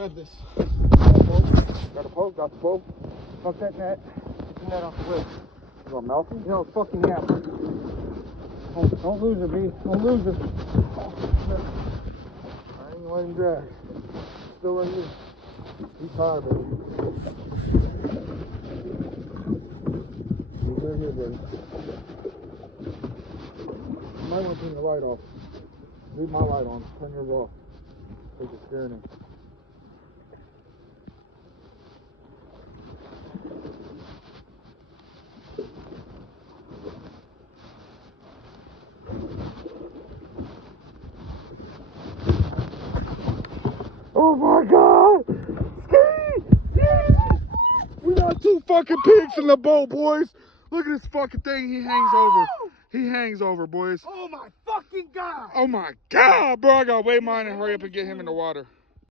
Got this. Got a poke, got the poke. Fuck that net. Get the net off the whip. You want melty? No, fucking yeah. Don't lose it, B. Don't lose it. I ain't gonna let him drag. Still right here. He's tired, baby. He's right here, buddy. You might want to turn the light off. Leave my light on. Turn yours off. I think it's scaring him. Oh my God! Ski! Yeah! We got 2 fucking pigs in the boat, boys. Look at this fucking thing. He hangs over. He hangs over, boys. Oh my fucking God! Oh my God, bro! I gotta weigh mine and hurry up and get him in the water.